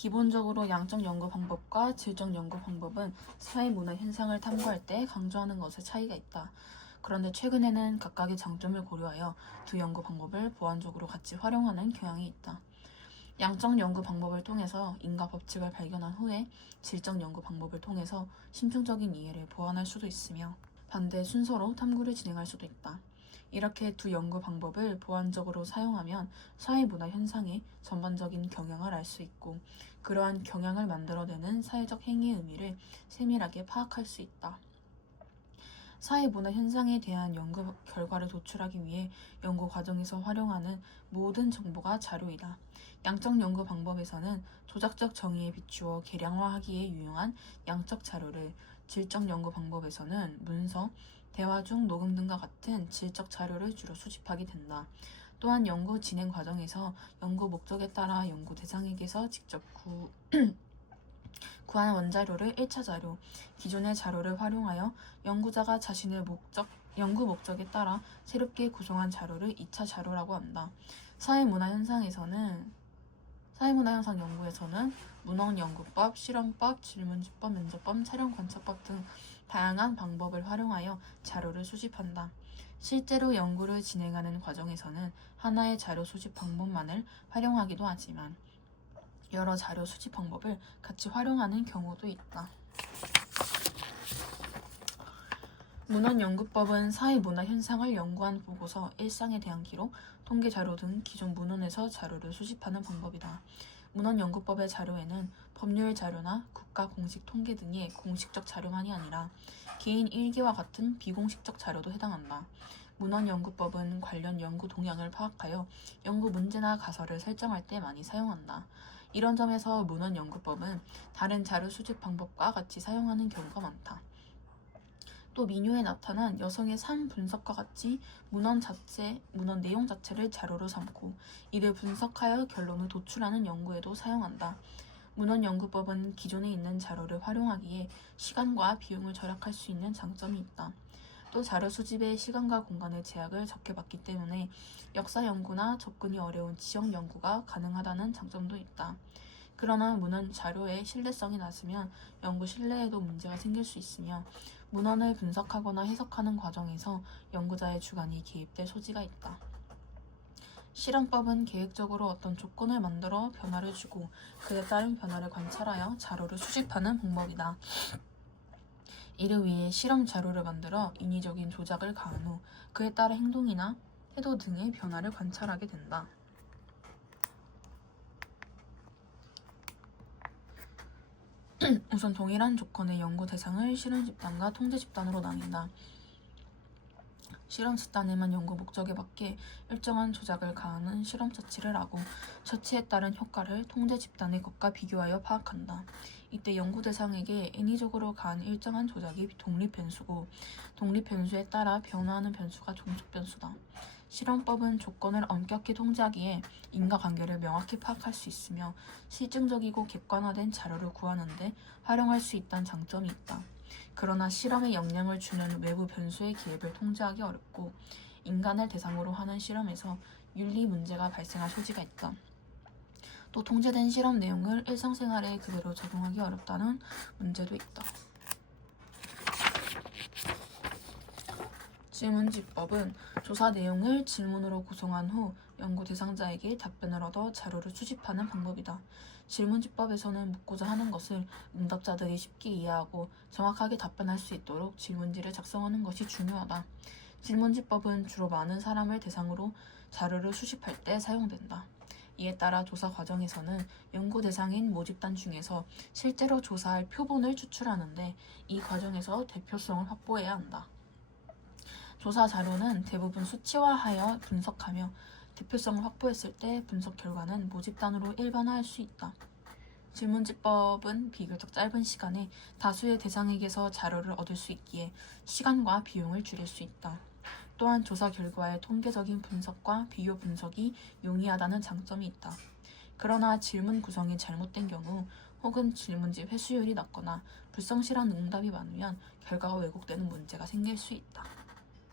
기본적으로 양적 연구 방법과 질적 연구 방법은 사회 문화 현상을 탐구할 때 강조하는 것에 차이가 있다. 그런데 최근에는 각각의 장점을 고려하여 두 연구 방법을 보완적으로 같이 활용하는 경향이 있다. 양적 연구 방법을 통해서 인과 법칙을 발견한 후에 질적 연구 방법을 통해서 심층적인 이해를 보완할 수도 있으며 반대 순서로 탐구를 진행할 수도 있다. 이렇게 두 연구 방법을 보완적으로 사용하면 사회 문화 현상의 전반적인 경향을 알 수 있고 그러한 경향을 만들어내는 사회적 행위의 의미를 세밀하게 파악할 수 있다. 사회 문화 현상에 대한 연구 결과를 도출하기 위해 연구 과정에서 활용하는 모든 정보가 자료이다. 양적 연구 방법에서는 조작적 정의에 비추어 계량화하기에 유용한 양적 자료를, 질적 연구 방법에서는 문서, 대화 중 녹음 등과 같은 질적 자료를 주로 수집하게 된다. 또한 연구 진행 과정에서 연구 목적에 따라 연구 대상에게서 직접 구한 원자료를 1차 자료, 기존의 자료를 활용하여 연구자가 자신의 연구 목적에 따라 새롭게 구성한 자료를 2차 자료라고 한다. 사회문화현상 연구에서는 문헌연구법, 실험법, 질문지법, 면접법, 촬영관찰법 등 다양한 방법을 활용하여 자료를 수집한다. 실제로 연구를 진행하는 과정에서는 하나의 자료 수집 방법만을 활용하기도 하지만 여러 자료 수집 방법을 같이 활용하는 경우도 있다. 문헌연구법은 사회문화 현상을 연구한 보고서, 일상에 대한 기록, 통계자료 등 기존 문헌에서 자료를 수집하는 방법이다. 문헌연구법의 자료에는 법률 자료나 국가 공식 통계 등의 공식적 자료만이 아니라 개인 일기와 같은 비공식적 자료도 해당한다. 문헌연구법은 관련 연구 동향을 파악하여 연구 문제나 가설을 설정할 때 많이 사용한다. 이런 점에서 문헌연구법은 다른 자료 수집 방법과 같이 사용하는 경우가 많다. 또 민요에 나타난 여성의 삶 분석과 같이 문헌 내용 자체를 자료로 삼고 이를 분석하여 결론을 도출하는 연구에도 사용한다. 문헌연구법은 기존에 있는 자료를 활용하기에 시간과 비용을 절약할 수 있는 장점이 있다. 또 자료 수집에 시간과 공간의 제약을 적게 받기 때문에 역사 연구나 접근이 어려운 지역 연구가 가능하다는 장점도 있다. 그러나 문헌 자료의 신뢰성이 낮으면 연구 신뢰에도 문제가 생길 수 있으며 문헌을 분석하거나 해석하는 과정에서 연구자의 주관이 개입될 소지가 있다. 실험법은 계획적으로 어떤 조건을 만들어 변화를 주고 그에 따른 변화를 관찰하여 자료를 수집하는 방법이다. 이를 위해 실험 자료를 만들어 인위적인 조작을 가한 후 그에 따라 행동이나 태도 등의 변화를 관찰하게 된다. 우선 동일한 조건의 연구 대상을 실험 집단과 통제 집단으로 나뉜다. 실험 집단에만 연구 목적에 맞게 일정한 조작을 가하는 실험 처치를 하고 처치에 따른 효과를 통제 집단의 것과 비교하여 파악한다. 이때 연구 대상에게 인위적으로 가한 일정한 조작이 독립 변수고 독립 변수에 따라 변화하는 변수가 종속 변수다. 실험법은 조건을 엄격히 통제하기에 인과관계를 명확히 파악할 수 있으며 실증적이고 객관화된 자료를 구하는데 활용할 수 있다는 장점이 있다. 그러나 실험에 영향을 주는 외부 변수의 개입을 통제하기 어렵고 인간을 대상으로 하는 실험에서 윤리 문제가 발생할 소지가 있다. 또 통제된 실험 내용을 일상생활에 그대로 적용하기 어렵다는 문제도 있다. 질문지법은 조사 내용을 질문으로 구성한 후 연구 대상자에게 답변을 얻어 자료를 수집하는 방법이다. 질문지법에서는 묻고자 하는 것을 응답자들이 쉽게 이해하고 정확하게 답변할 수 있도록 질문지를 작성하는 것이 중요하다. 질문지법은 주로 많은 사람을 대상으로 자료를 수집할 때 사용된다. 이에 따라 조사 과정에서는 연구 대상인 모집단 중에서 실제로 조사할 표본을 추출하는데 이 과정에서 대표성을 확보해야 한다. 조사 자료는 대부분 수치화하여 분석하며 대표성을 확보했을 때 분석 결과는 모집단으로 일반화할 수 있다. 질문지법은 비교적 짧은 시간에 다수의 대상에게서 자료를 얻을 수 있기에 시간과 비용을 줄일 수 있다. 또한 조사 결과의 통계적인 분석과 비교 분석이 용이하다는 장점이 있다. 그러나 질문 구성이 잘못된 경우 혹은 질문지 회수율이 낮거나 불성실한 응답이 많으면 결과가 왜곡되는 문제가 생길 수 있다.